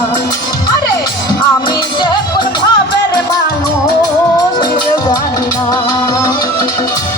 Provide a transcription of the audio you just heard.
Thank you.